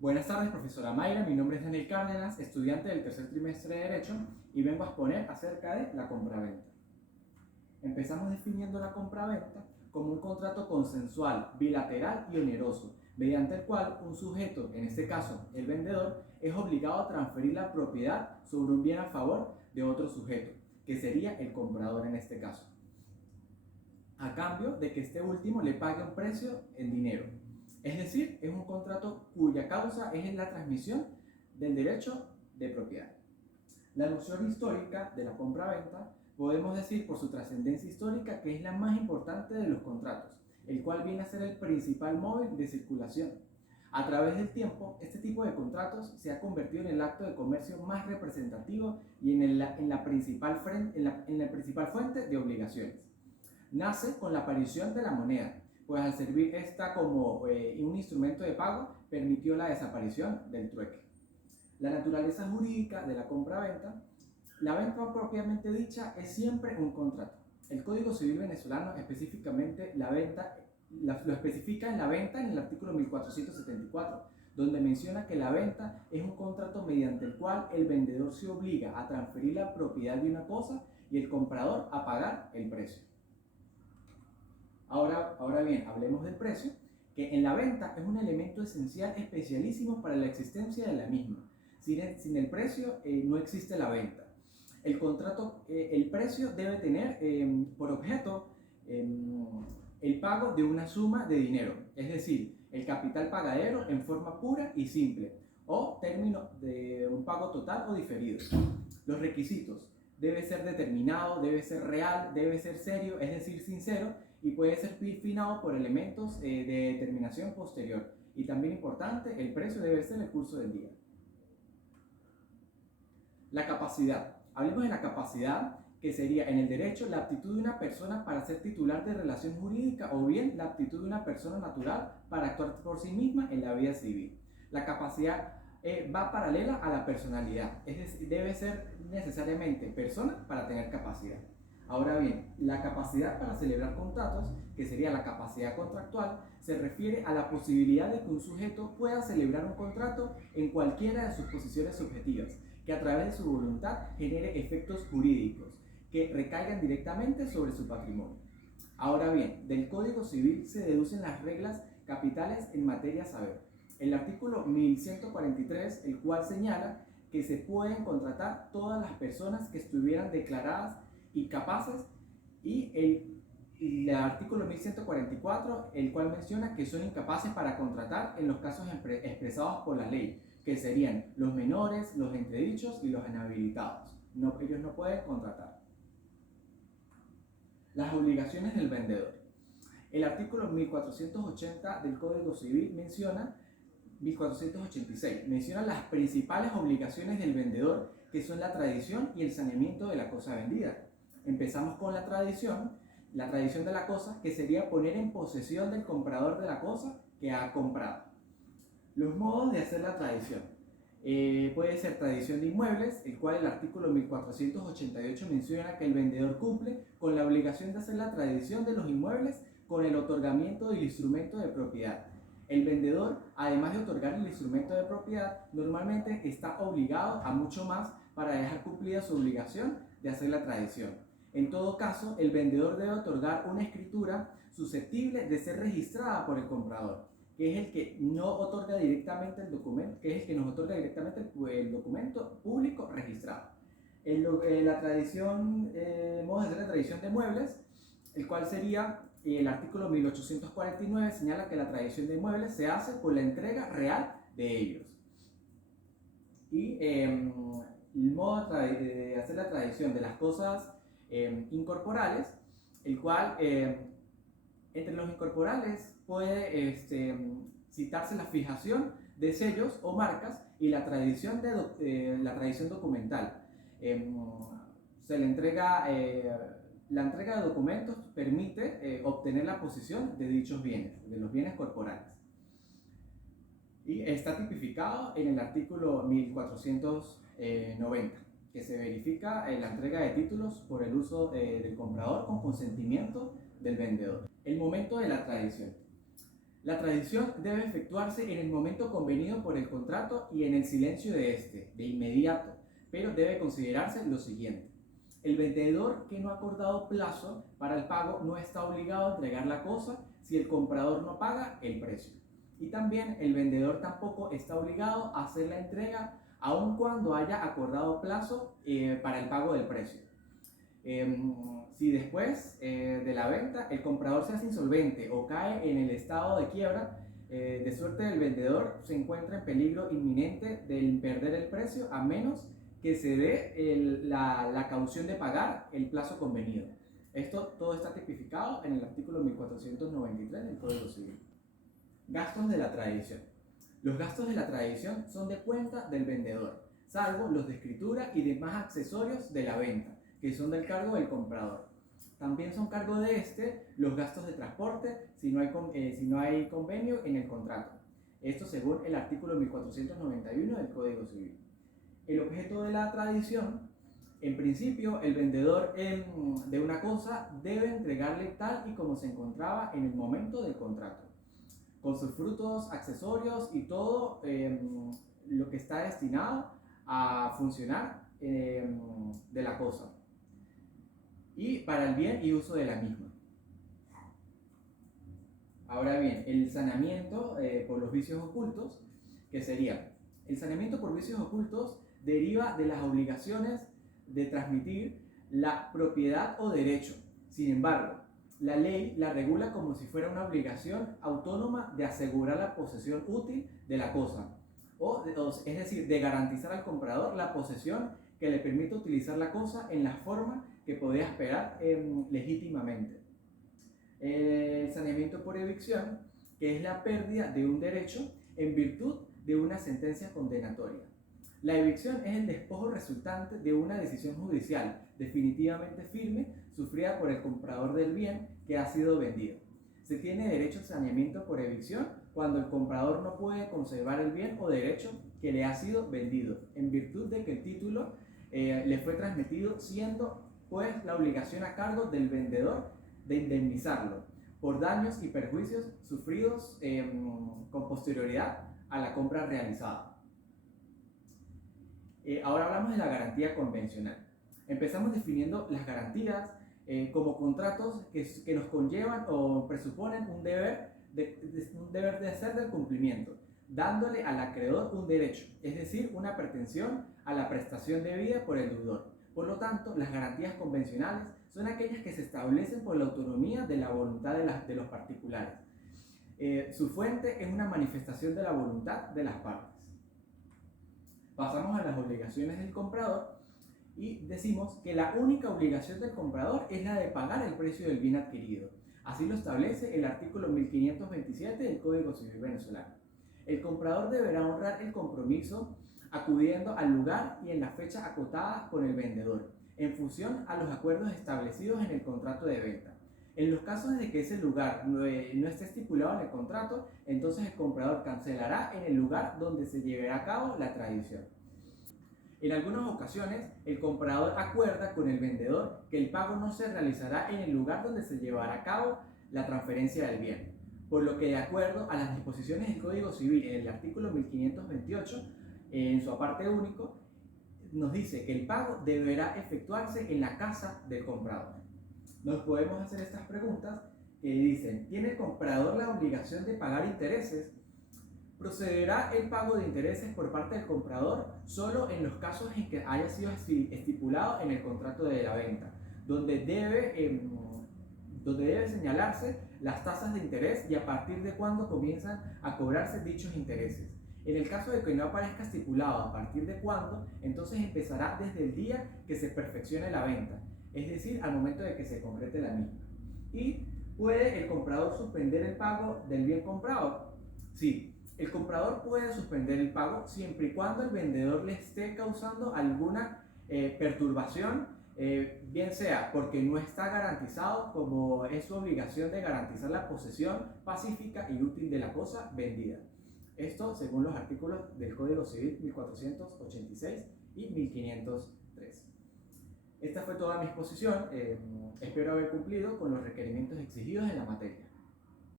Buenas tardes, profesora Mayra. Mi nombre es Daniel Cárdenas, estudiante del tercer trimestre de Derecho, y vengo a exponer acerca de la compraventa. Empezamos definiendo la compraventa como un contrato consensual, bilateral y oneroso, mediante el cual un sujeto, en este caso el vendedor, es obligado a transferir la propiedad sobre un bien a favor de otro sujeto, que sería el comprador en este caso, a cambio de que este último le pague un precio en dinero. Es decir, es un contrato cuya causa es la transmisión del derecho de propiedad. La noción histórica de la compraventa podemos decir por su trascendencia histórica que es la más importante de los contratos, el cual viene a ser el principal móvil de circulación. A través del tiempo, este tipo de contratos se ha convertido en el acto de comercio más representativo y en la principal fuente de obligaciones. Nace con la aparición de la moneda, pues al servir esta como un instrumento de pago, permitió la desaparición del trueque. La naturaleza jurídica de la compraventa. La venta propiamente dicha es siempre un contrato. El Código Civil venezolano específicamente lo especifica en la venta en el artículo 1474, donde menciona que la venta es un contrato mediante el cual el vendedor se obliga a transferir la propiedad de una cosa y el comprador a pagar el precio. Ahora bien, hablemos del precio, que en la venta es un elemento esencial especialísimo para la existencia de la misma. Sin el precio no existe la venta. El precio debe tener por objeto el pago de una suma de dinero, es decir, el capital pagadero en forma pura y simple, o término de un pago total o diferido. Los requisitos: debe ser determinado, debe ser real, debe ser serio, es decir, sincero, y puede ser finado por elementos de determinación posterior. Y también importante, el precio debe ser el curso del día. La capacidad. Hablemos de la capacidad, que sería en el derecho la aptitud de una persona para ser titular de relación jurídica o bien la aptitud de una persona natural para actuar por sí misma en la vida civil. La capacidad va paralela a la personalidad, es decir, debe ser necesariamente persona para tener capacidad. Ahora bien, la capacidad para celebrar contratos, que sería la capacidad contractual, se refiere a la posibilidad de que un sujeto pueda celebrar un contrato en cualquiera de sus posiciones subjetivas, que a través de su voluntad genere efectos jurídicos que recaigan directamente sobre su patrimonio. Ahora bien, del Código Civil se deducen las reglas capitales en materia saber. El artículo 1143, el cual señala que se pueden contratar todas las personas que estuvieran declaradas incapaces, y el artículo 1144, el cual menciona que son incapaces para contratar en los casos expresados por la ley, que serían los menores, los entredichos y los inhabilitados. Ellos no pueden contratar. Las obligaciones del vendedor. El artículo 1480 del Código Civil 1486, menciona las principales obligaciones del vendedor, que son la tradición y el saneamiento de la cosa vendida. Empezamos con la tradición de la cosa, que sería poner en posesión del comprador de la cosa que ha comprado. Los modos de hacer la tradición. Puede ser tradición de inmuebles, el cual el artículo 1488 menciona que el vendedor cumple con la obligación de hacer la tradición de los inmuebles con el otorgamiento del instrumento de propiedad. El vendedor, además de otorgar el instrumento de propiedad, normalmente está obligado a mucho más para dejar cumplida su obligación de hacer la tradición. En todo caso, el vendedor debe otorgar una escritura susceptible de ser registrada por el comprador, que es el que no otorga directamente el documento, que es el que nos otorga directamente el documento público registrado. La tradición, modos de hacer la tradición de muebles, el cual sería el artículo 1849, señala que la tradición de muebles se hace por la entrega real de ellos. Y el modo de hacer la tradición de las cosas incorporales, el cual entre los incorporales puede citarse la fijación de sellos o marcas y la tradición documental. Se le entrega, la entrega de documentos permite obtener la posesión de dichos bienes, de los bienes corporales. Y está tipificado en el artículo 1490, que se verifica la entrega de títulos por el uso del comprador con consentimiento del vendedor. El momento de la tradición. La tradición debe efectuarse en el momento convenido por el contrato y en el silencio de este, de inmediato, pero debe considerarse lo siguiente. El vendedor que no ha acordado plazo para el pago no está obligado a entregar la cosa si el comprador no paga el precio. Y también el vendedor tampoco está obligado a hacer la entrega aun cuando haya acordado plazo para el pago del precio. Si después de la venta el comprador se hace insolvente o cae en el estado de quiebra, de suerte del vendedor se encuentra en peligro inminente de perder el precio a menos que se dé la caución de pagar el plazo convenido. Esto todo está tipificado en el artículo 1493 del Código Civil. Gastos de la tradición. Los gastos de la tradición son de cuenta del vendedor, salvo los de escritura y demás accesorios de la venta, que son del cargo del comprador. También son cargo de este los gastos de transporte si no hay convenio en el contrato. Esto según el artículo 1491 del Código Civil. El objeto de la tradición, en principio, el vendedor de una cosa debe entregarle tal y como se encontraba en el momento del contrato, con sus frutos, accesorios y todo lo que está destinado a funcionar de la cosa, y para el bien y uso de la misma. Ahora bien, el saneamiento por los vicios ocultos, que sería, el saneamiento por vicios ocultos deriva de las obligaciones de transmitir la propiedad o derecho. Sin embargo, la ley la regula como si fuera una obligación autónoma de asegurar la posesión útil de la cosa, es decir, de garantizar al comprador la posesión que le permite utilizar la cosa en la forma que podía esperar legítimamente. El saneamiento por evicción, que es la pérdida de un derecho en virtud de una sentencia condenatoria. La evicción es el despojo resultante de una decisión judicial definitivamente firme sufrida por el comprador del bien que ha sido vendido. Se tiene derecho al saneamiento por evicción cuando el comprador no puede conservar el bien o derecho que le ha sido vendido, en virtud de que el título le fue transmitido, siendo pues la obligación a cargo del vendedor de indemnizarlo por daños y perjuicios sufridos con posterioridad a la compra realizada. Ahora hablamos de la garantía convencional. Empezamos definiendo las garantías como contratos que nos conllevan o presuponen un deber de hacer del cumplimiento, dándole al acreedor un derecho, es decir, una pretensión a la prestación debida por el deudor. Por lo tanto, las garantías convencionales son aquellas que se establecen por la autonomía de la voluntad de los particulares. Su fuente es una manifestación de la voluntad de las partes. Pasamos a las obligaciones del comprador y decimos que la única obligación del comprador es la de pagar el precio del bien adquirido. Así lo establece el artículo 1527 del Código Civil venezolano. El comprador deberá honrar el compromiso acudiendo al lugar y en la fecha acotada con el vendedor, en función a los acuerdos establecidos en el contrato de venta. En los casos de que ese lugar no esté estipulado en el contrato, entonces el comprador cancelará en el lugar donde se llevará a cabo la tradición. En algunas ocasiones, el comprador acuerda con el vendedor que el pago no se realizará en el lugar donde se llevará a cabo la transferencia del bien, por lo que de acuerdo a las disposiciones del Código Civil en el artículo 1528, en su aparte único, nos dice que el pago deberá efectuarse en la casa del comprador. Nos podemos hacer estas preguntas que dicen, ¿tiene el comprador la obligación de pagar intereses? Procederá el pago de intereses por parte del comprador solo en los casos en que haya sido estipulado en el contrato de la venta, donde debe señalarse las tasas de interés y a partir de cuándo comienzan a cobrarse dichos intereses. En el caso de que no aparezca estipulado a partir de cuándo, entonces empezará desde el día que se perfeccione la venta, es decir, al momento de que se concrete la misma. ¿Y puede el comprador suspender el pago del bien comprado? Sí, el comprador puede suspender el pago siempre y cuando el vendedor le esté causando alguna perturbación, bien sea porque no está garantizado, como es su obligación de garantizar la posesión pacífica y útil de la cosa vendida. Esto según los artículos del Código Civil 1486 y 1503. Esta fue toda mi exposición. Espero haber cumplido con los requerimientos exigidos en la materia.